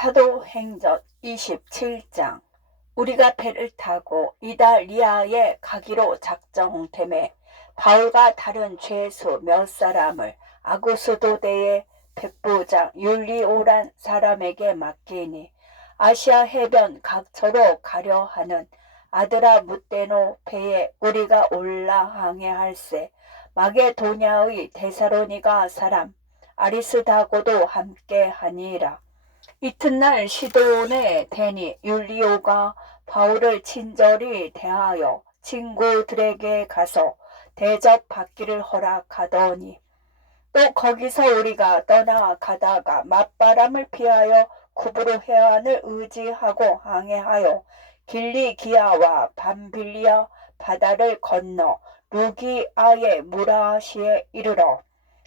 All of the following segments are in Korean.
사도행전 27장. 우리가 배를 타고 이달리아에 가기로 작정됨에 바울과 다른 죄수 몇 사람을 아구스도대의 백부장 율리오란 사람에게 맡기니 아시아 해변 각처로 가려 하는 아드라무떼노 배에 우리가 올라 항해할세. 마게도냐의 데살로니가 사람 아리스다고도 함께 하니라. 이튿날 시도온에 대니 율리오가 바울을 친절히 대하여 친구들에게 가서 대접받기를 허락하더니, 또 거기서 우리가 떠나가다가 맞바람을 피하여 쿠브로 해안을 의지하고 항해하여 길리기아와 밤빌리아 바다를 건너 루기아의 무라시에 이르러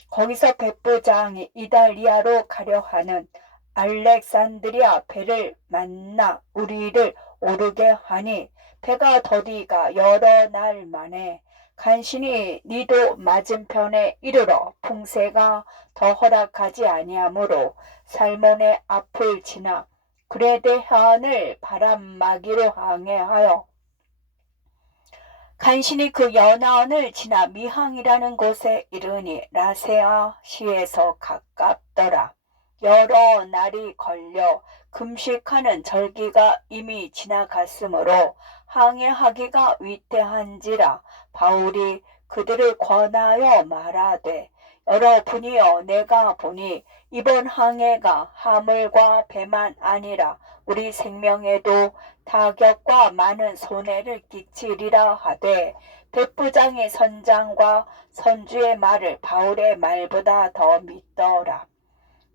거기서 백부장이 이달리아로 가려 하는 알렉산드리아 배를 만나 우리를 오르게 하니, 배가 더디가 여러 날 만에 간신히 니도 맞은편에 이르러 풍세가 더 허락하지 아니하므로 살몬의 앞을 지나 그레데 해안을 바람막이로 항해하여 간신히 그 연하원을 지나 미항이라는 곳에 이르니 라세아 시에서 가깝더라. 여러 날이 걸려 금식하는 절기가 이미 지나갔으므로 항해하기가 위태한지라 바울이 그들을 권하여 말하되, 여러분이여, 내가 보니 이번 항해가 하물과 배만 아니라 우리 생명에도 타격과 많은 손해를 끼치리라 하되, 백부장의 선장과 선주의 말을 바울의 말보다 더 믿더라.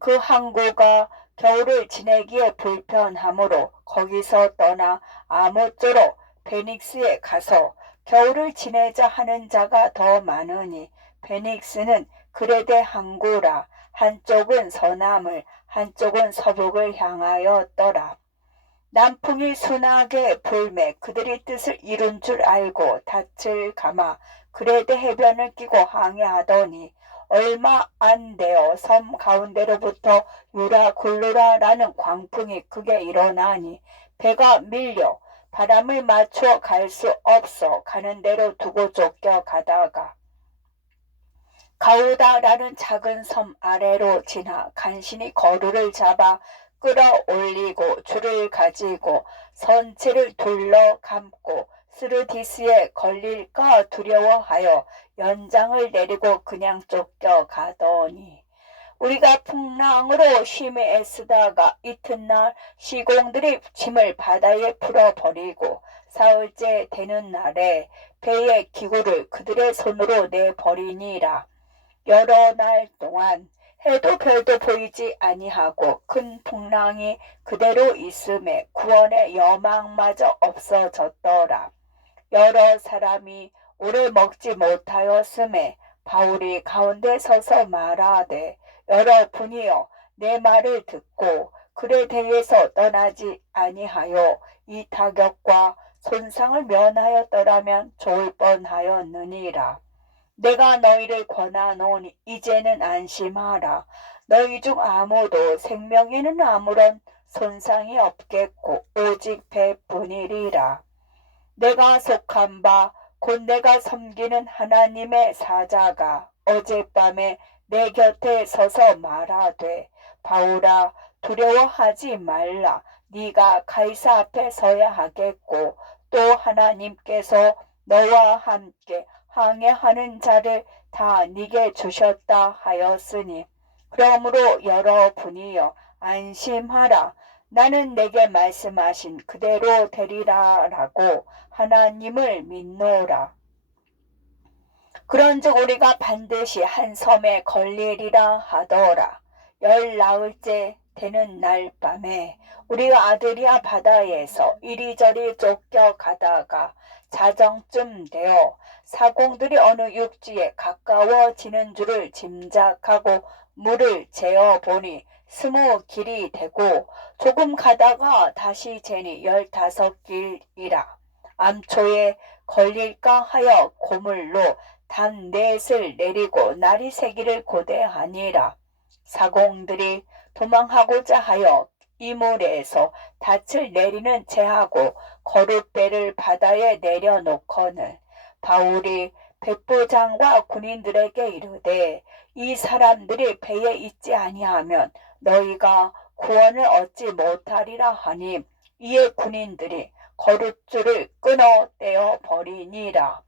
그 항구가 겨울을 지내기에 불편하므로 거기서 떠나 아모쪼로 베닉스에 가서 겨울을 지내자 하는 자가 더 많으니, 베닉스는 그레데 항구라. 한쪽은 서남을 한쪽은 서북을 향하였더라. 남풍이 순하게 불매 그들이 뜻을 이룬 줄 알고 닻을 감아 그레데 해변을 끼고 항해하더니, 얼마 안 되어 섬 가운데로부터 유라굴루라라는 광풍이 크게 일어나니 배가 밀려 바람을 맞추어 갈 수 없어 가는 대로 두고 쫓겨가다가 가우다라는 작은 섬 아래로 지나 간신히 거루를 잡아 끌어올리고 줄을 가지고 선체를 둘러 감고 스르디스에 걸릴까 두려워하여 연장을 내리고 그냥 쫓겨가더니, 우리가 풍랑으로 심히 애쓰다가 이튿날 시공들이 짐을 바다에 풀어버리고 사흘째 되는 날에 배의 기구를 그들의 손으로 내버리니라. 여러 날 동안 해도 별도 보이지 아니하고 큰 풍랑이 그대로 있음에 구원의 여망마저 없어졌더라. 여러 사람이 오래 먹지 못하였음에 바울이 가운데 서서 말하되, 여러분이여, 내 말을 듣고 그레데에서 떠나지 아니하여 이 타격과 손상을 면하였더라면 좋을 뻔하였느니라. 내가 너희를 권하노니 이제는 안심하라. 너희 중 아무도 생명에는 아무런 손상이 없겠고 오직 배뿐이리라. 내가 속한 바 곧 내가 섬기는 하나님의 사자가 어젯밤에 내 곁에 서서 말하되, 바울아, 두려워하지 말라. 네가 가이사 앞에 서야 하겠고 또 하나님께서 너와 함께 항해하는 자를 다 네게 주셨다 하였으니, 그러므로 여러분이여, 안심하라. 나는 내게 말씀하신 그대로 되리라라고 하나님을 믿노라. 그런즉 우리가 반드시 한 섬에 걸리리라 하더라. 14일째 되는 날 밤에 우리가 아드리아 바다에서 이리저리 쫓겨가다가 자정쯤 되어 사공들이 어느 육지에 가까워지는 줄을 짐작하고 물을 재어보니 20길이 되고, 조금 가다가 다시 재니 15길이라. 암초에 걸릴까 하여 고물로 단넷을 내리고 날이 새기를 고대하니라. 사공들이 도망하고자 하여 이물에서 닻을 내리는 체하고 거룻배를 바다에 내려놓거늘 바울이 백부장과 군인들에게 이르되 이 사람들이 배에 있지 아니하면 너희가 구원을 얻지 못하리라 하니 이에 군인들이 거룻줄을 끊어 떼어 버리니라.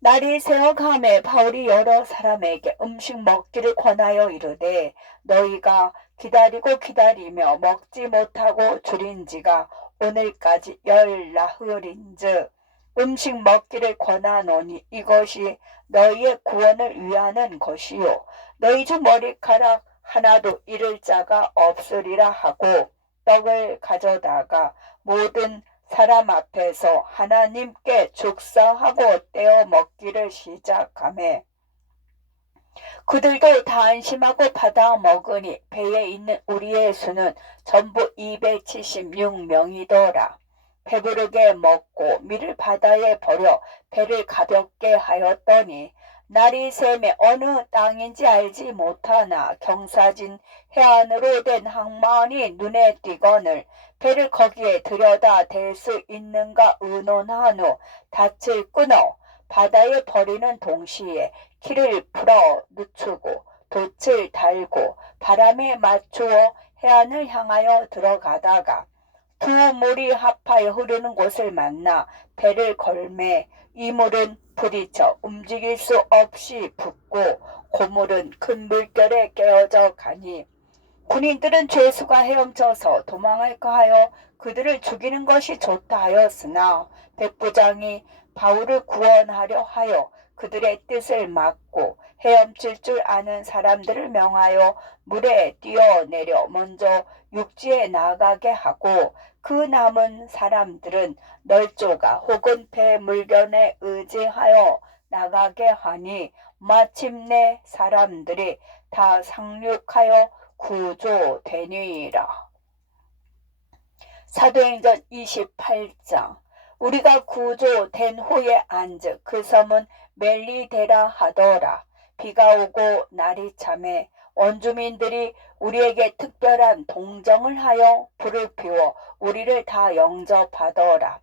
날이 새어감에 바울이 여러 사람에게 음식 먹기를 권하여 이르되 너희가 기다리고 기다리며 먹지 못하고 줄인 지가 오늘까지 열나흘인즉 음식 먹기를 권하노니 이것이 너희의 구원을 위하는 것이요 너희 중 머리카락 하나도 잃을 자가 없으리라 하고 떡을 가져다가 모든 사람 앞에서 하나님께 축사하고 떼어 먹기를 시작하매 그들도 다 안심하고 받아 먹으니 배에 있는 우리의 수는 전부 276명이더라. 배부르게 먹고 밀을 바다에 버려 배를 가볍게 하였더니 날이 새매 어느 땅인지 알지 못하나 경사진 해안으로 된 항만이 눈에 띄거늘 배를 거기에 들여다 댈 수 있는가 의논한 후 닻을 끊어 바다에 버리는 동시에 키를 풀어 늦추고 돛을 달고 바람에 맞추어 해안을 향하여 들어가다가 두 물이 합하여 흐르는 곳을 만나 배를 걸매 이 물은 부딪혀 움직일 수 없이 붓고 고물은 큰 물결에 깨어져 가니 군인들은 죄수가 헤엄쳐서 도망할까 하여 그들을 죽이는 것이 좋다 하였으나 백부장이 바울을 구원하려 하여 그들의 뜻을 막고 헤엄칠 줄 아는 사람들을 명하여 물에 뛰어내려 먼저 육지에 나가게 하고 그 남은 사람들은 널조가 혹은 배 물견에 의지하여 나가게 하니 마침내 사람들이 다 상륙하여 구조되니라. 사도행전 28장. 우리가 구조된 후에 안즉 그 섬은 멜리데라 하더라. 비가 오고 날이 참해 원주민들이 우리에게 특별한 동정을 하여 불을 피워 우리를 다 영접하더라.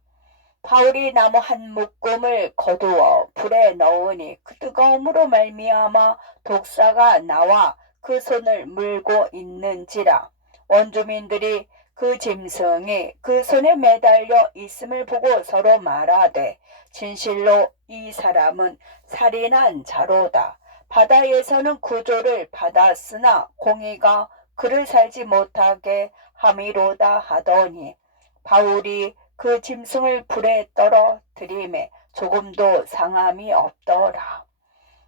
바울이 나무 한 묶음을 거두어 불에 넣으니 그 뜨거움으로 말미암아 독사가 나와 그 손을 물고 있는지라. 원주민들이 그 짐승이 그 손에 매달려 있음을 보고 서로 말하되 진실로 이 사람은 살인한 자로다. 바다에서는 구조를 받았으나 공의가 그를 살지 못하게 함이로다 하더니 바울이 그 짐승을 불에 떨어뜨림에 조금도 상함이 없더라.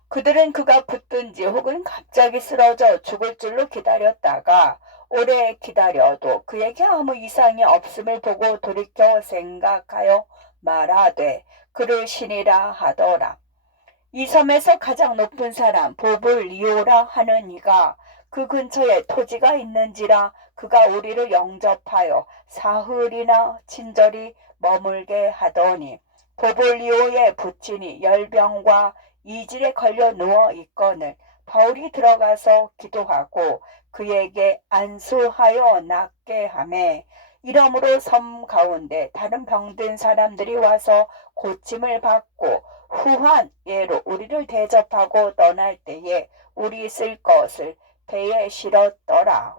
그들은 그가 붙든지 혹은 갑자기 쓰러져 죽을 줄로 기다렸다가 오래 기다려도 그에게 아무 이상이 없음을 보고 돌이켜 생각하여 말하되 그를 신이라 하더라. 이 섬에서 가장 높은 사람 보블리오라 하는 이가 그 근처에 토지가 있는지라 그가 우리를 영접하여 사흘이나 친절히 머물게 하더니 보블리오의 부친이 열병과 이질에 걸려 누워 있거늘 바울이 들어가서 기도하고 그에게 안수하여 낫게 하매 이러므로 섬 가운데 다른 병든 사람들이 와서 고침을 받고 후한 예로 우리를 대접하고 떠날 때에 우리 쓸 것을 배에 실었더라.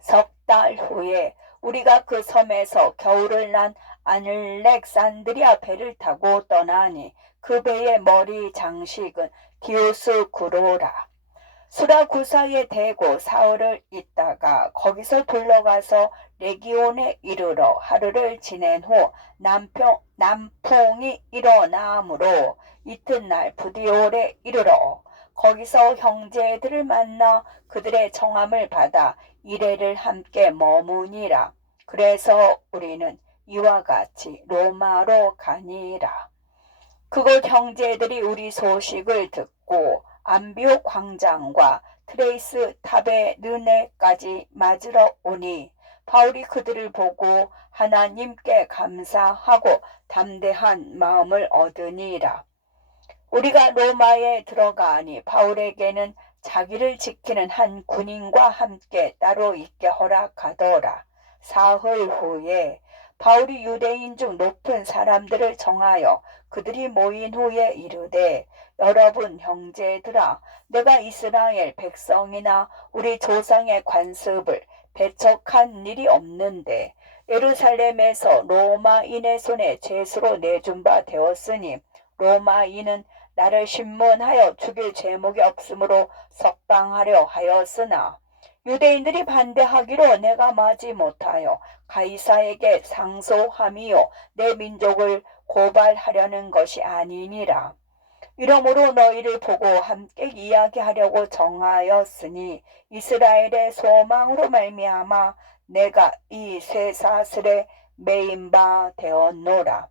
석 달 후에 우리가 그 섬에서 겨울을 난 아늘렉산드리아 배를 타고 떠나니 그 배의 머리 장식은 디오스구로라. 수라구사에 대고 사흘을 있다가 거기서 둘러가서 레기온에 이르러 하루를 지낸 후 남풍이 일어나므로 이튿날 부디올에 이르러 거기서 형제들을 만나 그들의 청함을 받아 이레를 함께 머무니라. 그래서 우리는 이와 같이 로마로 가니라. 그곳 형제들이 우리 소식을 듣고 암비오 광장과 트레이스 타베르네까지 맞으러 오니 바울이 그들을 보고 하나님께 감사하고 담대한 마음을 얻으니라. 우리가 로마에 들어가니 바울에게는 자기를 지키는 한 군인과 함께 따로 있게 허락하더라. 사흘 후에 바울이 유대인 중 높은 사람들을 정하여 그들이 모인 후에 이르되, 여러분 형제들아, 내가 이스라엘 백성이나 우리 조상의 관습을 배척한 일이 없는데 예루살렘에서 로마인의 손에 죄수로 내준 바 되었으니, 로마인은 나를 신문하여 죽일 죄목이 없으므로 석방하려 하였으나 유대인들이 반대하기로 내가 마지 못하여 가이사에게 상소함이요 내 민족을 고발하려는 것이 아니니라. 이러므로 너희를 보고 함께 이야기하려고 정하였으니 이스라엘의 소망으로 말미암아 내가 이 쇠사슬에 매인 바 되었노라.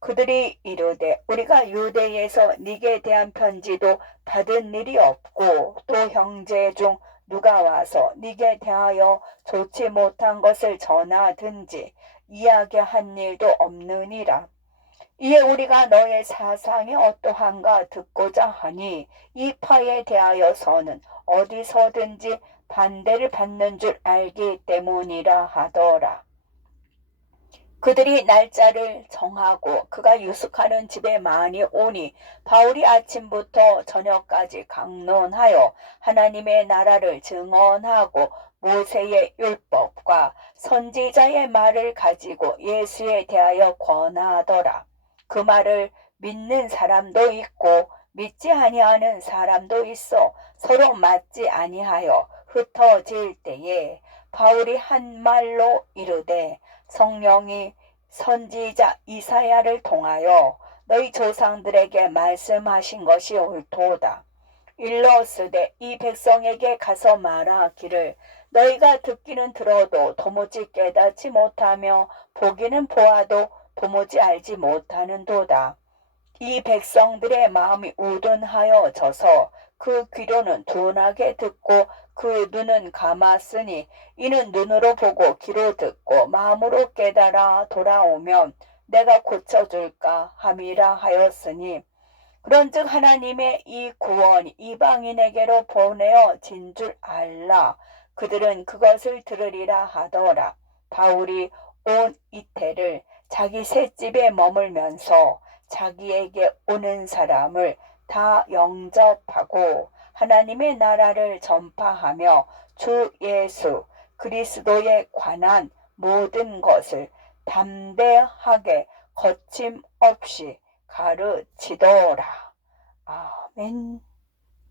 그들이 이르되, 우리가 유대에서 네게 대한 편지도 받은 일이 없고 또 형제 중 누가 와서 네게 대하여 좋지 못한 것을 전하든지 이야기한 일도 없느니라. 이에 우리가 너의 사상이 어떠한가 듣고자 하니 이 파에 대하여서는 어디서든지 반대를 받는 줄 알기 때문이라 하더라. 그들이 날짜를 정하고 그가 유숙하는 집에 많이 오니 바울이 아침부터 저녁까지 강론하여 하나님의 나라를 증언하고 모세의 율법과 선지자의 말을 가지고 예수에 대하여 권하더라. 그 말을 믿는 사람도 있고 믿지 아니하는 사람도 있어 서로 맞지 아니하여 흩어질 때에 바울이 한 말로 이르되, 성령이 선지자 이사야를 통하여 너희 조상들에게 말씀하신 것이 옳도다. 일러스되 이 백성에게 가서 말하기를, 너희가 듣기는 들어도 도무지 깨닫지 못하며 보기는 보아도 도무지 알지 못하는도다. 이 백성들의 마음이 우둔하여져서 그 귀로는 둔하게 듣고 그 눈은 감았으니 이는 눈으로 보고 귀로 듣고 마음으로 깨달아 돌아오면 내가 고쳐줄까 함이라 하였으니, 그런즉 하나님의 이 구원이 이방인에게로 보내어 진 줄 알라. 그들은 그것을 들으리라 하더라. 바울이 온 이태를 자기 셋집에 머물면서 자기에게 오는 사람을 다 영접하고 하나님의 나라를 전파하며 주 예수 그리스도에 관한 모든 것을 담대하게 거침없이 가르치더라. 아멘.